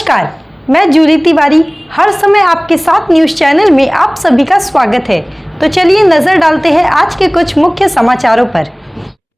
नमस्कार, मैं जूली तिवारी हर समय आपके साथ न्यूज चैनल में आप सभी का स्वागत है। तो चलिए नजर डालते हैं आज के कुछ मुख्य समाचारों पर।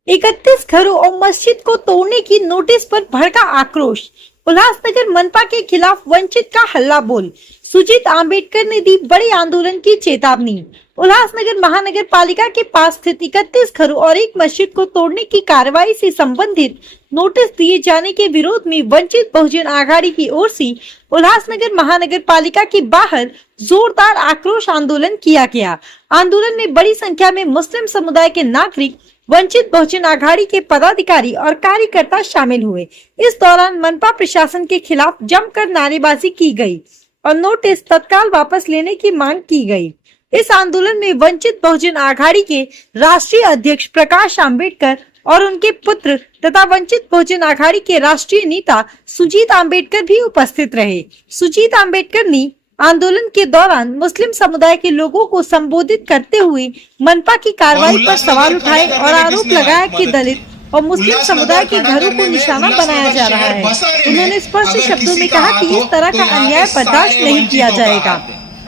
31 घरों और मस्जिद को तोड़ने की नोटिस पर भड़का आक्रोश। उल्लासनगर मनपा के खिलाफ वंचित का हल्ला बोल। सुजीत आम्बेडकर ने दी बड़े आंदोलन की चेतावनी। उल्लासनगर महानगर पालिका के पास स्थित 31 घरों और एक मस्जिद को तोड़ने की कार्रवाई से संबंधित नोटिस दिए जाने के विरोध में वंचित बहुजन आघाड़ी की ओर से उल्लासनगर महानगर पालिका के बाहर जोरदार आक्रोश आंदोलन किया गया। आंदोलन में बड़ी संख्या में मुस्लिम समुदाय के नागरिक, वंचित बहुजन आघाड़ी के पदाधिकारी और कार्यकर्ता शामिल हुए। इस दौरान मनपा प्रशासन के खिलाफ जमकर नारेबाजी की गई और नोटिस तत्काल वापस लेने की मांग की गई। इस आंदोलन में वंचित बहुजन आघाड़ी के राष्ट्रीय अध्यक्ष प्रकाश आम्बेडकर और उनके पुत्र तथा वंचित बहुजन आघाड़ी के राष्ट्रीय नेता सुजीत आम्बेडकर भी उपस्थित रहे। सुजीत आम्बेडकर ने आंदोलन के दौरान मुस्लिम समुदाय के लोगों को संबोधित करते हुए मनपा की कार्रवाई पर सवाल उठाए और आरोप लगाया कि दलित और मुस्लिम समुदाय के घरों को निशाना बनाया जा रहा है। उन्होंने स्पष्ट शब्दों में कहा कि इस तरह का अन्याय बर्दाश्त नहीं किया जाएगा।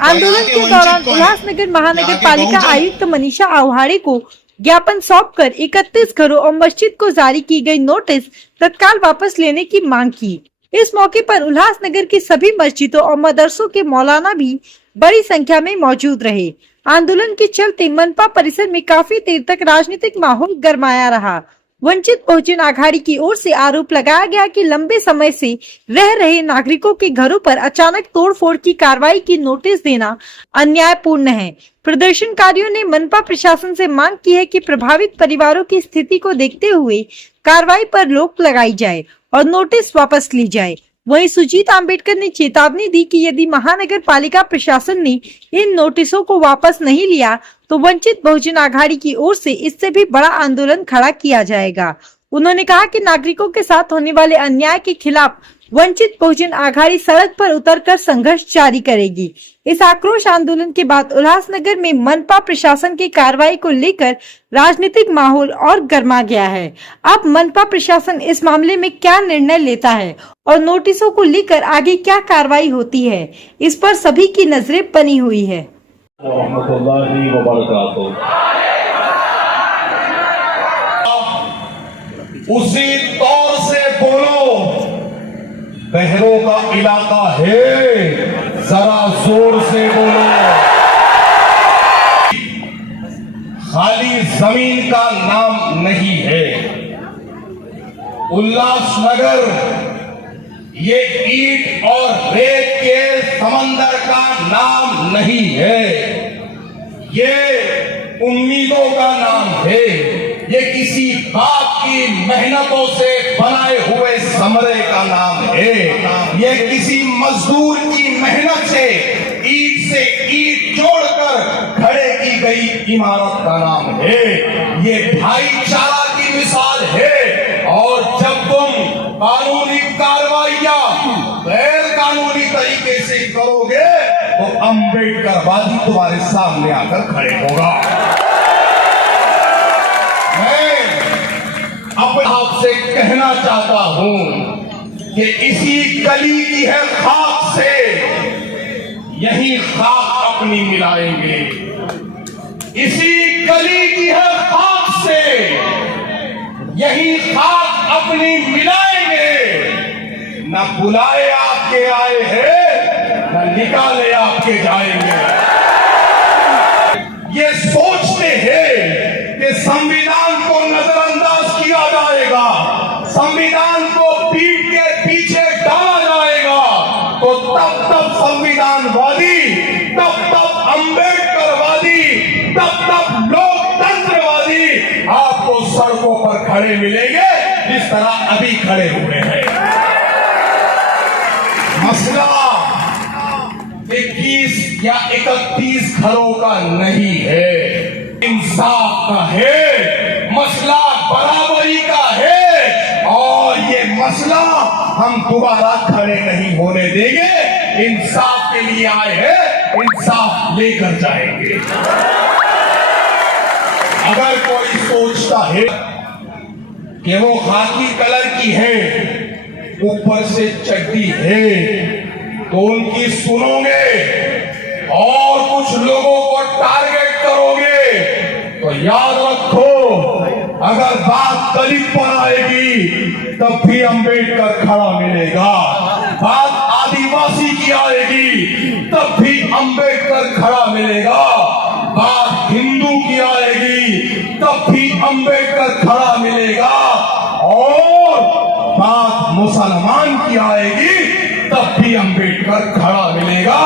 आंदोलन के दौरान उल्लासनगर महानगर पालिका आयुक्त मनीषा आव्हाड़े को ज्ञापन सौंपकर 31 घरों और मस्जिद को जारी की गई नोटिस तत्काल वापस लेने की मांग की। इस मौके पर उल्लासनगर की सभी मस्जिदों और मदरसों के मौलाना भी बड़ी संख्या में मौजूद रहे। आंदोलन के चलते मनपा परिसर में काफी देर तक राजनीतिक माहौल गरमाया रहा। वंचित बहुजन आघाड़ी की ओर से आरोप लगाया गया कि लंबे समय से रह रहे नागरिकों के घरों पर अचानक तोड़फोड़ की कार्रवाई की नोटिस देना अन्यायपूर्ण है। प्रदर्शनकारियों ने मनपा प्रशासन से मांग की है कि प्रभावित परिवारों की स्थिति को देखते हुए कार्रवाई पर रोक लगाई जाए और नोटिस वापस ली जाए। वहीं सुजीत आम्बेडकर ने चेतावनी दी कि यदि महानगर पालिका प्रशासन ने इन नोटिसों को वापस नहीं लिया तो वंचित बहुजन आघाड़ी की ओर से इससे भी बड़ा आंदोलन खड़ा किया जाएगा। उन्होंने कहा कि नागरिकों के साथ होने वाले अन्याय के खिलाफ वंचित बहुजन आघाड़ी सड़क पर उतरकर संघर्ष जारी करेगी। इस आक्रोश आंदोलन के बाद उल्लासनगर में मनपा प्रशासन की कार्रवाई को लेकर राजनीतिक माहौल और गर्मा गया है। अब मनपा प्रशासन इस मामले में क्या निर्णय लेता है और नोटिसों को लेकर आगे क्या कार्रवाई होती है, इस पर सभी की नजरें बनी हुई है। उसी तौर से बोलो, बहरों का इलाका है, जरा जोर से बोलो। खाली जमीन का नाम नहीं है उल्लासनगर। ये ईंट और रेत के समंदर का नाम नहीं है, ये उम्मीदों का नाम है। ये किसी बाप की मेहनतों से बनाए हुए समरे का नाम है। ये किसी मजदूर की मेहनत से ईंट जोड़कर खड़े की गई इमारत का नाम है। ये भाईचारा की मिसाल है। और जब तुम कानूनी कार्रवाइयां गैर कानूनी तरीके से करोगे तो अम्बेडकरवादी तुम्हारे सामने आकर खड़े होगा। मैं आपसे कहना चाहता हूं कि इसी गली की है खाक से यही खाक अपनी मिलाएंगे। इसी गली की है खाक से यही खाक अपनी मिलाएंगे। न बुलाए आपके आए हैं, न निकाले आपके जाएंगे। ये सोचते हैं कि संविधान को नजरअंदाज किया जाएगा, संविधान को पीठ के पीछे डाला जाएगा, तो तब संविधानवादी, तब अम्बेडकरवादी, तब लोकतंत्रवादी आपको सड़कों पर खड़े मिलेंगे जिस तरह अभी खड़े हुए हैं। मसला 21 या 31 घरों का नहीं है, इंसाफ का है, मसला बराबरी का है। और ये मसला हम दोबारा खड़े नहीं होने देंगे। इंसाफ के लिए आए हैं, इंसाफ लेकर जाएंगे। अगर कोई सोचता है कि वो खाकी कलर की है, ऊपर से चड्डी है, तो उनकी सुनोगे और कुछ लोगों को टारगेट करोगे तो याद रखो, अगर बात दलित पर आएगी तब भी अंबेडकर खड़ा मिलेगा, बात आदिवासी की आएगी तब भी अंबेडकर खड़ा मिलेगा, बात हिंदू की आएगी तब भी अंबेडकर खड़ा मिलेगा, और बात मुसलमान की आएगी तब भी अंबेडकर खड़ा मिलेगा।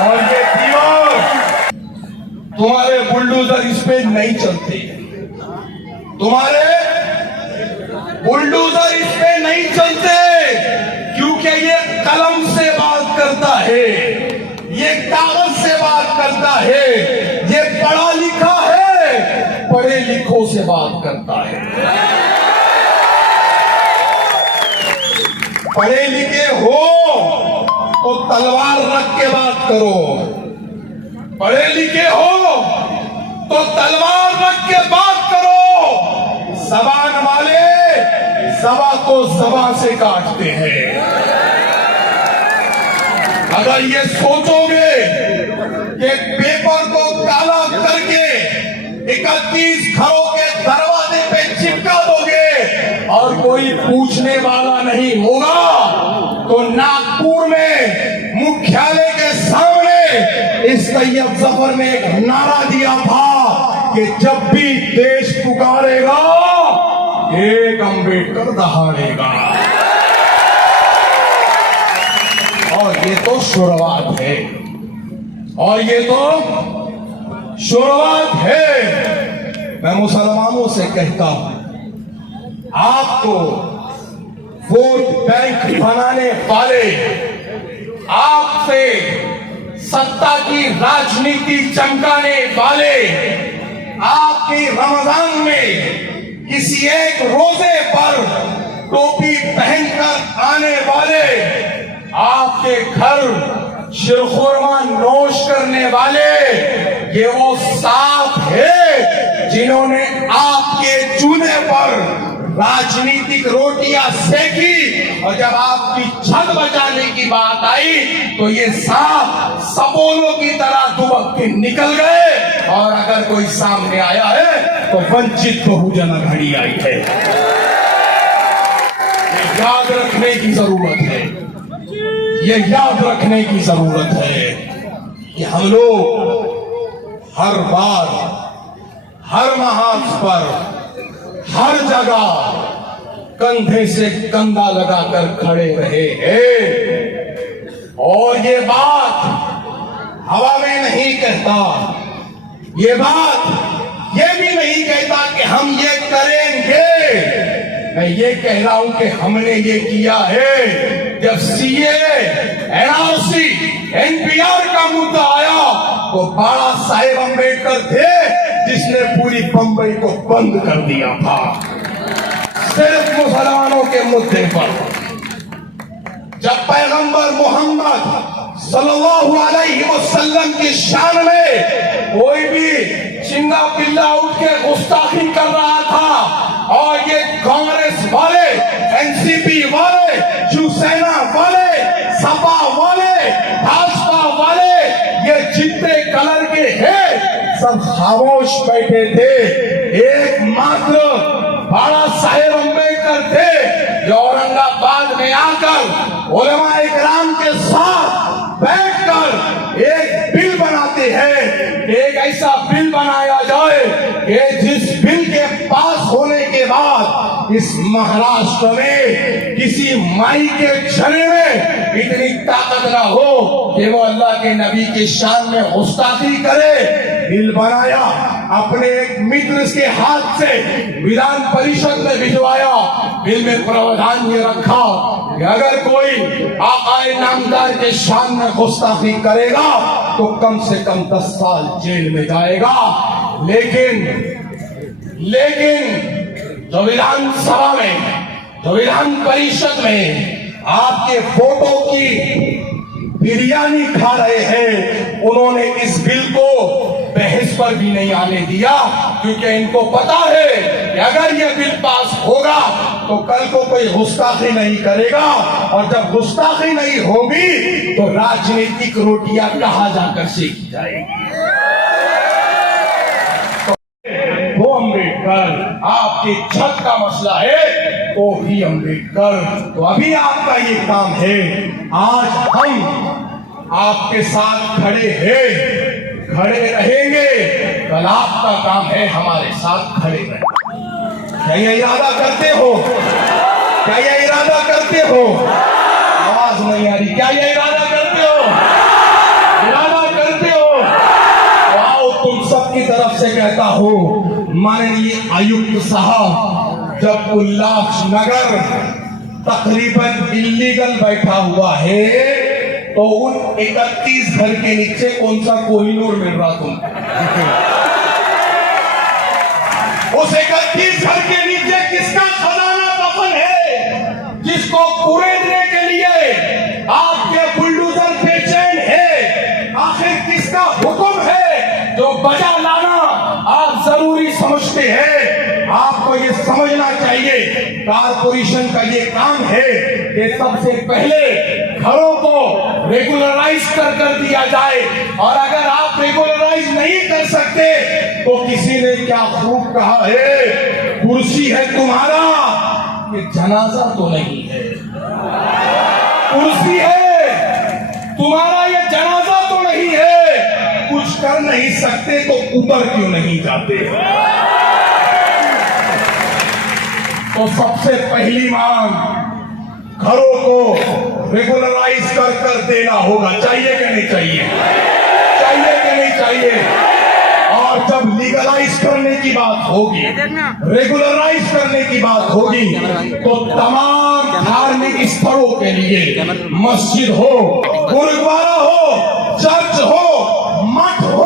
और ये तीनों तुम्हारे बुलडोजर इस पे नहीं चलते, तुम्हारे बुलडोजर इस पे नहीं चलते, क्योंकि ये कलम से बात करता है, ये कागज से बात करता है, ये पढ़ा लिखा है, पढ़े लिखों से बात करता है। पढ़े लिखे हो तो तलवार रख के बात करो, पढ़े लिखे हो तो तलवार रख के बात करो। जबान वाले जबा को जबा से काटते हैं। अगर ये सोचोगे कि पेपर को काला करके 31 घरों के दरवाजे पे चिपका दोगे और कोई पूछने वाला नहीं होगा, तो नागपुर में मुख्यालय के सामने इस तैयब जफर ने एक नारा दिया था कि जब भी देश पुकारेगा एक अंबेडकर दहाड़ेगा। और ये तो शुरुआत है, और ये तो शुरुआत है। मैं मुसलमानों से कहता हूं, आपको वोट बैंक बनाने वाले, आपसे सत्ता की राजनीति चमकाने वाले, आपके रमजान में किसी एक रोजे पर टोपी पहनकर आने वाले, आपके घर शिरखुरमा नोश करने वाले, ये वो सांप है जिन्होंने आपके चूल्हे पर राजनीतिक रोटियां सेकी, और जब आपकी छत बचाने की बात आई तो ये सांप सपोलों की तरह दुबक के निकल गए। और अगर कोई सामने आया है तो वंचित बहुजन अघड़ी आई है। ये याद रखने की जरूरत है, ये याद रखने की जरूरत है कि हम लोग हर बार, हर महाज पर, हर जगह कंधे से कंधा लगाकर खड़े रहे हैं। और ये बात हवा में नहीं कहता, ये बात ये भी नहीं कहता कि हम ये करेंगे, मैं ये कह रहा हूं कि हमने ये किया है। जब सीए, एनआरसी, एनपीआर का मुद्दा आया तो बाबा साहेब अंबेडकर थे जिसने पूरी बंबई को बंद कर दिया था, सिर्फ मुसलमानों के मुद्दे पर। जब पैगंबर मोहम्मद सल्लल्लाहु अलैहि वसल्लम की शान में कोई भी चिंगा पिल्ला उठ के गुस्ताखी कर रहा था, और ये कांग्रेस वाले, एनसीपी वाले, शिवसेना वाले, सपा वाले, भाजपा वाले, ये जितने कलर के हैं सब खामोश बैठे थे। एकमात्र बाबा साहेब अंबेडकर थे जो औरंगाबाद में आकर उलमा इकराम के साथ बैठकर एक बिल बनाते हैं, एक ऐसा बिल बनाया जाए कि जिस बिल के पास होने के बाद इस महाराष्ट्र में किसी माई के छने में इतनी ताकत ना हो कि वो अल्लाह के नबी के शान में गुस्ताखी करे। बिल बनाया, अपने एक मित्र के हाथ से विधान परिषद में भिजवाया। बिल में प्रावधान ये रखा कि अगर कोई आकाए नामदार के शान में गुस्ताखी करेगा तो कम से कम 10 साल जेल में जाएगा। लेकिन जो विधानसभा में, जो विधान परिषद में आपके वोटों की बिरयानी खा रहे हैं, उन्होंने इस बिल को बहस पर भी नहीं आने दिया, क्योंकि इनको पता है कि अगर ये बिल पास होगा तो कल को कोई गुस्ताखी नहीं करेगा, और जब गुस्ताखी नहीं होगी तो राजनीतिक रोटियां कहां जाकर सेकी जाएगी। वो अम्बेडकर आपकी छत का मसला है, वो ही अम्बेडकर। तो अभी आपका ये काम है, आज हम आपके साथ खड़े हैं, खड़े रहेंगे, कल आपका काम है हमारे साथ खड़े रहना। क्या ये इरादा करते हो? क्या ये इरादा करते हो? आवाज नहीं आ रही। क्या ये इरादा करते हो? इरादा करते हो? तो आओ तुम सबकी तरफ से कहता हूं, माननीय आयुक्त साहब, जब उल्लासनगर तकरीबन इल्लीगल बैठा हुआ है तो उन 31 घर के नीचे कौन सा कोहिनूर मिल रहा तुमको? उस 31 घर के नीचे किसका खजाना दफन है, जिसको कुरेदने के लिए आपके बुलडोजर बेचैन है? आखिर किसका हुक्म है जो बजा लाना आप जरूरी समझते हैं? आपको ये समझना चाहिए, कारपोरेशन का ये काम है कि सबसे पहले घरों को रेगुलराइज कर दिया जाए, और अगर आप रेगुलराइज नहीं कर सकते तो किसी ने क्या खूब कहा है, कुर्सी है तुम्हारा, ये जनाजा तो नहीं है। कुर्सी है तुम्हारा, ये जनाजा तो नहीं है। कुछ कर नहीं सकते तो ऊपर क्यों नहीं जाते? तो सबसे पहली मांग, घरों को रेगुलराइज कर देना होगा। चाहिए कि नहीं चाहिए? चाहिए कि नहीं चाहिए? और जब लीगलाइज करने की बात होगी, रेगुलराइज करने की बात होगी, तो तमाम धार्मिक स्थलों के लिए, मस्जिद हो, गुरुद्वारा हो, चर्च हो, मठ हो,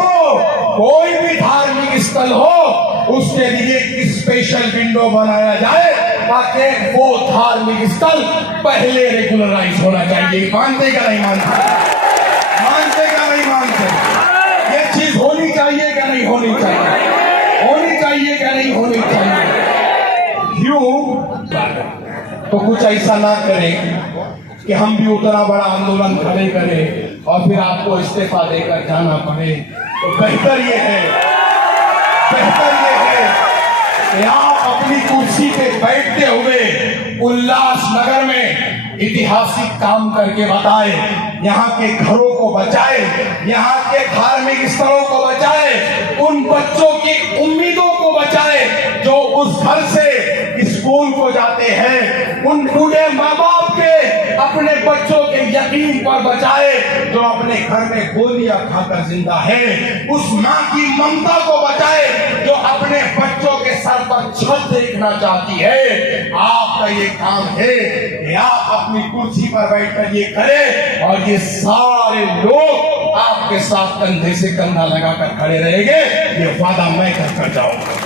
कोई भी धार्मिक स्थल हो, उसके लिए एक स्पेशल विंडो बनाया जाए ताकि वो धार्मिक स्थल पहले रेगुलराइज होना चाहिए। मानते का नहीं मानते? मानते का नहीं मानते? ये चीज होनी चाहिए क्या नहीं होनी चाहिए? होनी चाहिए क्या नहीं होनी चाहिए? क्यों? तो कुछ ऐसा ना करें कि हम भी उतना बड़ा आंदोलन खड़े करें और फिर आपको इस्तीफा देकर जाना पड़े। तो बेहतर ये है कि आप अपनी कुर्सी पे बैठते हुए उल्लासनगर में ऐतिहासिक काम करके बताए, यहाँ के घरों को बचाए, यहाँ के धार्मिक स्थलों को बचाए, उन बच्चों की उम्मीदों को बचाए जो उस घर से स्कूल को जाते हैं, उन बूढ़े माँ बाप के अपने बच्चों के यकीन पर बचाए जो अपने घर में गोलियां खाकर जिंदा है, उस माँ की ममता को बचाए जो अपने बच्चों के सर पर छत देखना चाहती है। आपका ये काम है कि आप अपनी कुर्सी पर बैठकर ये करें और ये सारे लोग आपके साथ कंधे से कंधा लगाकर खड़े रहेंगे। ये वादा मैं कर जाऊंगा।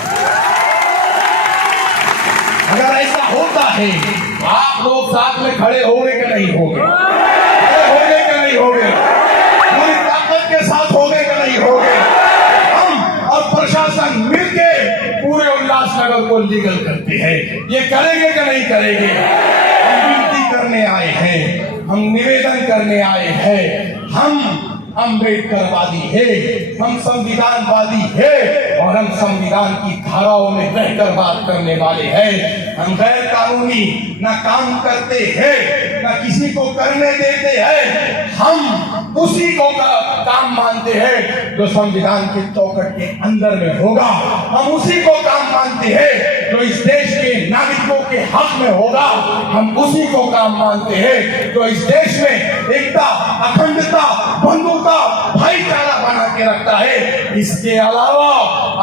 अगर ऐसा होता है तो आप लोग साथ में खड़े होंगे कि नहीं होंगे? खड़े होंगे कि नहीं होंगे? पूरी ताकत के साथ होंगे कि नहीं होंगे? हम और प्रशासन मिलके पूरे उल्लासनगर को लीगल करते हैं। ये करेंगे कि नहीं करेंगे? हम विनती करने आए हैं, हम निवेदन करने आए हैं। हम अम्बेडकरवादी है, हम संविधानवादी है और हम संविधान की धाराओं में रहकर बात करने वाले हैं। हम गैर कानूनी न काम करते हैं न किसी को करने देते हैं। हम उसी को काम मानते हैं जो संविधान के चौखट के अंदर में होगा। हम उसी को काम मानते हैं जो इस देश के नागरिकों के हक में होगा। हम उसी को काम मानते हैं जो इस देश में एकता, अखंडता, बंधुता, भाईचारा बना के रखता है। इसके अलावा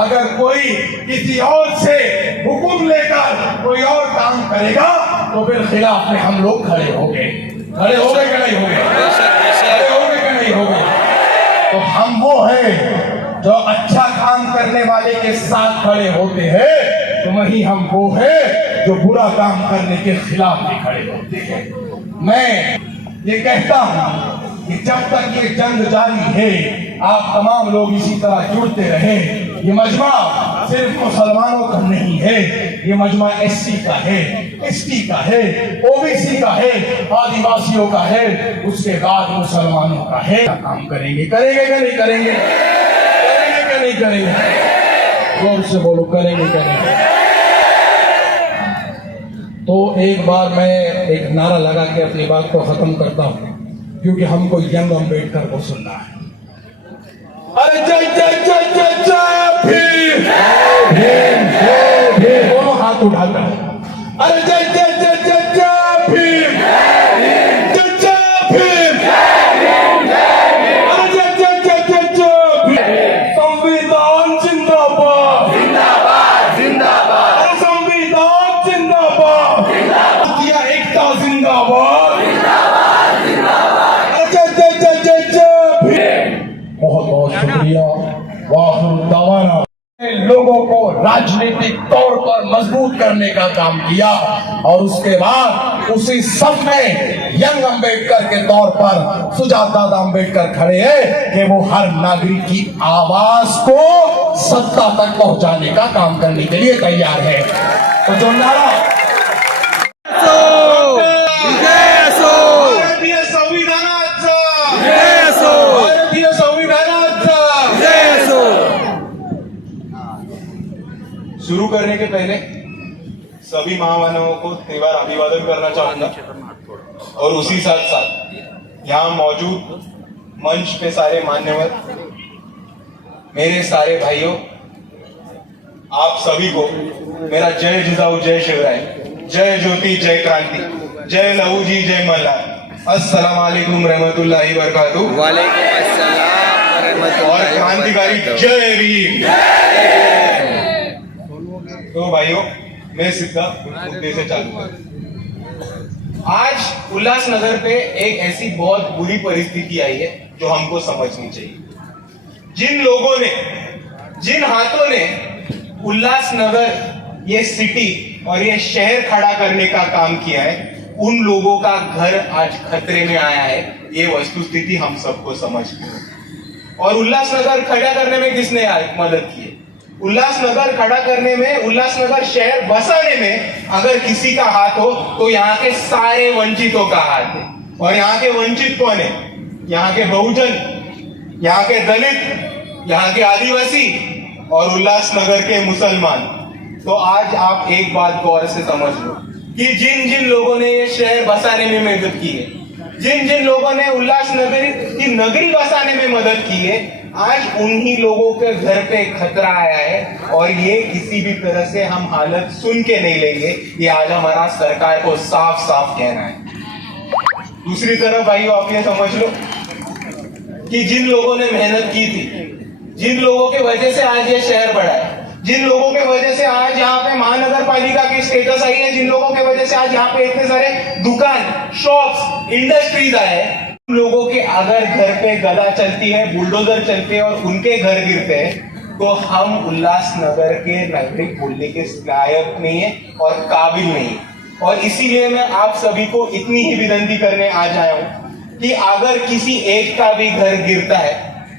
अगर कोई किसी और से हुक्म लेकर कोई और काम करेगा तो फिर खिलाफ में हम लोग खड़े होंगे। खड़े होंगे कि नहीं होंगे? खड़े होंगे कि नहीं होंगे? तो हम वो हैं जो अच्छा काम करने वाले के साथ खड़े होते हैं, तो वही हम वो हैं जो बुरा काम करने के खिलाफ भी खड़े होते हैं। मैं ये कहता हूं कि जब तक ये जंग जारी है, आप तमाम लोग इसी तरह जुड़ते रहे। ये मजमा सिर्फ मुसलमानों का नहीं है, ये मजमा एससी का है, एसटी का है, ओबीसी का है, आदिवासियों का है, उसके बाद मुसलमानों का है। काम करेंगे, करेंगे क्या नहीं करेंगे, करेंगे क्या नहीं करेंगे, जोर से बोलो, करेंगे क्या नहीं करेंगे। तो एक बार मैं एक नारा लगा के अपनी बात को खत्म करता हूं, क्योंकि हमको यंग अम्बेडकर को सुनना है। अरे जय जय जय जय जय भीम, दोनों हाथ उठाकर, अरे जय जय जय जय जय भीम, जय जय भीम, अरे जय जय जय जय जय भीम। संविधान जिंदाबाद, जिंदाबाद जिंदाबाद, अरे संविधान जिंदाबाद, जिंदाबाद, एकता जिंदाबाद, जिंदाबाद जिंदाबाद, अरे जय जय जय जय जय भीम। बहुत बहुत शुक्रिया। वाहिर दावाना लोगों को राजनीतिक तौर पर मजबूत करने का काम किया, और उसके बाद उसी सब में यंग अम्बेडकर के तौर पर सुजाता अम्बेडकर खड़े हैं कि वो हर नागरिक की आवाज को सत्ता तक पहुंचाने का काम करने के लिए तैयार है। तो जो नारा भारतीय संविधानाचा, भारतीय संविधानाचा शुरू करने के पहले सभी महामानवों को त्रिवार अभिवादन करना चाहूंगा, और उसी साथ साथ यहाँ मौजूद मंच पे सारे मान्यवर, मेरे सारे भाइयों, आप सभी को मेरा जय जिजाऊ, जय शिवराय, जय ज्योति, जय क्रांति, जय लहू जी, जय मल्हार। अस्सलाम वालेकुम रहमतुल्लाहि व बरकातुहू। वालेकुम अस्सलाम व रहमतुल्लाहि और क्रांतिकारी जय भीम। तो भाइयों, मैं सीधा मुद्दे से चालू करूं। आज उल्लासनगर पे एक ऐसी बहुत बुरी परिस्थिति आई है जो हमको समझनी चाहिए। जिन लोगों ने, जिन हाथों ने उल्लासनगर ये सिटी और ये शहर खड़ा करने का काम किया है, उन लोगों का घर आज खतरे में आया है। ये वस्तुस्थिति हम सबको समझती है। और उल्लासनगर खड़ा करने में किसने मदद की है? उल्लासनगर खड़ा करने में, उल्लासनगर शहर बसाने में अगर किसी का हाथ हो तो यहाँ के सारे वंचितों का हाथ है। और यहाँ के वंचित कौन है? यहाँ के बहुजन, यहाँ के दलित, यहाँ के आदिवासी और उल्लासनगर के मुसलमान। तो आज आप एक बात गौर से समझ लो कि जिन जिन लोगों ने ये शहर बसाने में मदद की है, जिन जिन लोगों ने उल्लासनगर की नगरी बसाने में मदद की है, आज उन्हीं लोगों के घर पे खतरा आया है। और ये किसी भी तरह से हम हालत सुन के नहीं लेंगे। ये आज हमारा सरकार को साफ साफ कहना है। दूसरी तरफ भाइयों, आप ये समझ लो कि जिन लोगों ने मेहनत की थी, जिन लोगों की वजह से आज ये शहर बढ़ा है, जिन लोगों के वजह से आज यहाँ पे महानगर पालिका की स्टेटस आई है, जिन लोगों के वजह से आज यहाँ पे इतने सारे दुकान, शॉप्स, इंडस्ट्रीज आए हैं, उन लोगों के अगर घर पे गदा चलती है, बुलडोजर चलते हैं और उनके घर गिरते हैं, तो हम उल्लासनगर के नागरिक बोलने के लायक नहीं है और काबिल नहीं है। और इसीलिए मैं आप सभी को इतनी ही विनती करने आज आया हूं कि अगर किसी एक का भी घर गिरता है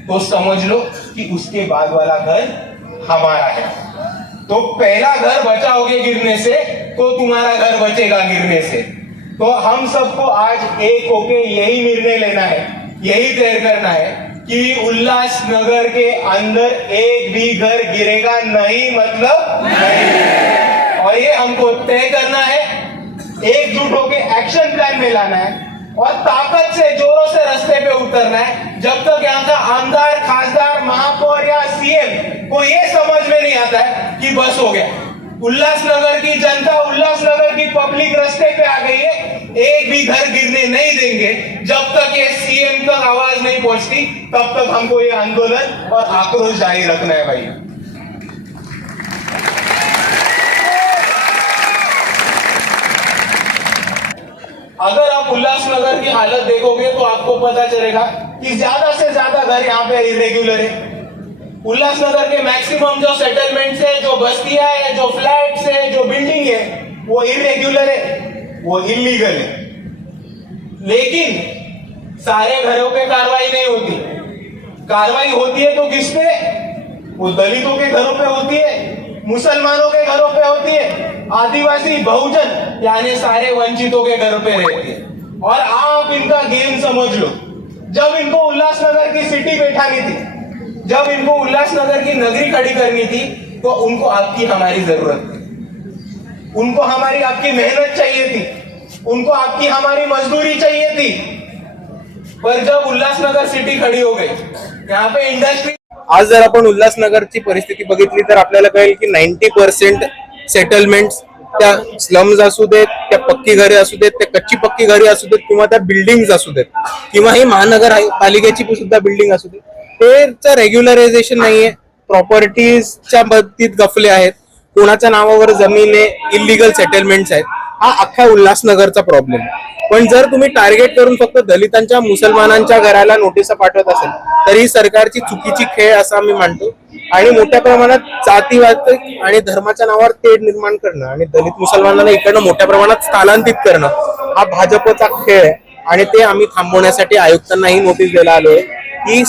तो समझ लो कि उसके बाद वाला घर हमारा है। तो पहला घर बचाओगे गिरने से तो तुम्हारा घर बचेगा गिरने से। तो हम सबको आज एक होके यही निर्णय लेना है, यही तय करना है कि उल्लासनगर के अंदर एक भी घर गिरेगा नहीं, मतलब नहीं। और ये हमको तय करना है, एकजुट होके एक्शन प्लान में लाना है और ताकत से, जोरों से रास्ते पे उतरना है। जब तक यहाँ का आमदार, खासदार, महापौर या सीएम को ये समझ में नहीं आता है कि बस हो गया, उल्लासनगर की जनता, उल्लासनगर की पब्लिक रास्ते पे आ गई है, एक भी घर गिरने नहीं देंगे, जब तक ये सीएम तक आवाज नहीं पहुंचती, तब तक हमको ये आंदोलन और आक्रोश जारी रखना है भाई। अगर आप उल्लासनगर की हालत देखोगे तो आपको पता चलेगा कि ज्यादा से ज्यादा घर यहाँ पे इरेग्युलर है। उल्लासनगर के मैक्सिमम जो सेटलमेंट्स है, जो बस्तियां है, जो फ्लैट्स है, जो बिल्डिंग है, वो इरेग्युलर है, वो इलीगल है। लेकिन सारे घरों पे कार्रवाई नहीं होती। कार्रवाई होती है तो किस पे? वो दलितों के घरों पे होती है, मुसलमानों के घरों पे होती है, आदिवासी बहुजन यानी सारे वंचितों के घर पे रहती है। और आप इनका गेम समझ लो, जब इनको उल्लासनगर की सिटी बैठानी थी, जब इनको उल्लासनगर की नगरी खड़ी करनी थी, तो उनको आपकी हमारी जरूरत थी, उनको हमारी आपकी मेहनत चाहिए थी, उनको आपकी हमारी मजदूरी चाहिए थी। पर जब उल्लासनगर सिटी खड़ी हो गई, यहाँ पे इंडस्ट्री, आज जर आपण उल्हासनगरची परिस्थिती बघितली तर आपल्याला कळेल की 90% सेटलमेंट त्या स्लम्स असू देत, त्या पक्की घरे असू देत, त्या कच्ची पक्की घरे असू देत, किंवा त्या बिल्डिंग असू देत, किंवा ही महानगरपालिकेची सुद्धा बिल्डिंग असू देत, ते रेग्युलरायझेशन नाहीये. प्रॉपर्टीजच्या बाबतीत गफले आहेत, कोणाच्या नावावर जमीन आहे, इलिगल सेटलमेंट्स आहेत. हा अख्ख्या उल्हासनगरचा प्रॉब्लेम आहे. पण जर तुम्ही टार्गेट करून फक्त दलितांच्या, मुसलमानांच्या घराला नोटीस पाठवत असेल तर ही सरकारची चुकीची खेळ असं आम्ही मानतो. आणि मोठ्या प्रमाणात जातीवाद आणि धर्माच्या नावावर तेढ निर्माण करणं आणि दलित मुसलमानांना इकडनं मोठ्या प्रमाणात स्थलांतरित करणं हा भाजपचा खेळ आहे. आणि ते आम्ही थांबवण्यासाठी आयुक्तांनाही नोटीस द्यायला आलोय की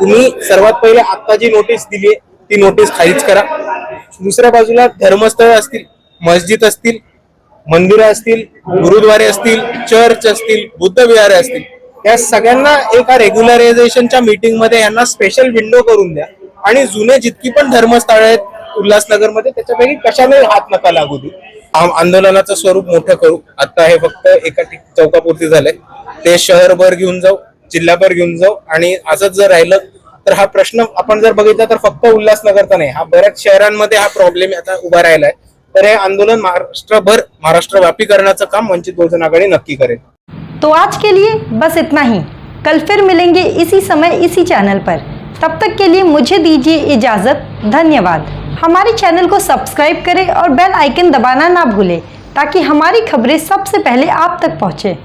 तुम्ही सर्वात पहिले आता जी नोटीस दिली ती नोटीस खारिज करा. दुसऱ्या बाजूला धर्मस्थळ असतील, मस्जिद असतील, मंदिरं असतील, गुरुद्वारे असतील, चर्च असतील, बुद्ध विहारे असतील, या सगळ्यांना एका रेग्युलरायझेशनच्या मीटिंग मध्ये यांना स्पेशल विंडो करून द्या. आणि जुने जितकी पण धर्मस्थळ आहेत उल्हासनगरमध्ये त्याच्यापैकी कशाने हात नका लागू दे. आंदोलनाचं स्वरूप मोठं करू. आता हे फक्त एका चौकापुरती झालंय, ते शहरभर घेऊन जाऊ, जिल्हाभर घेऊन जाऊ. आणि असंच जर राहिलं तर हा प्रश्न आपण जर बघितला तर फक्त उल्हासनगरचा नाही, हा बऱ्याच शहरांमध्ये हा प्रॉब्लेम आता उभा राहिलाय. तर हे आंदोलन महाराष्ट्रव्यापी करण्याचं काम वंचित बहुजन आघाडी नक्की करेल. तो आज के लिए बस इतना ही। कल फिर मिलेंगे इसी समय इसी चैनल पर। तब तक के लिए मुझे दीजिए इजाज़त। धन्यवाद। हमारे चैनल को सब्सक्राइब करें और बेल आइकन दबाना ना भूलें ताकि हमारी खबरें सबसे पहले आप तक पहुँचे।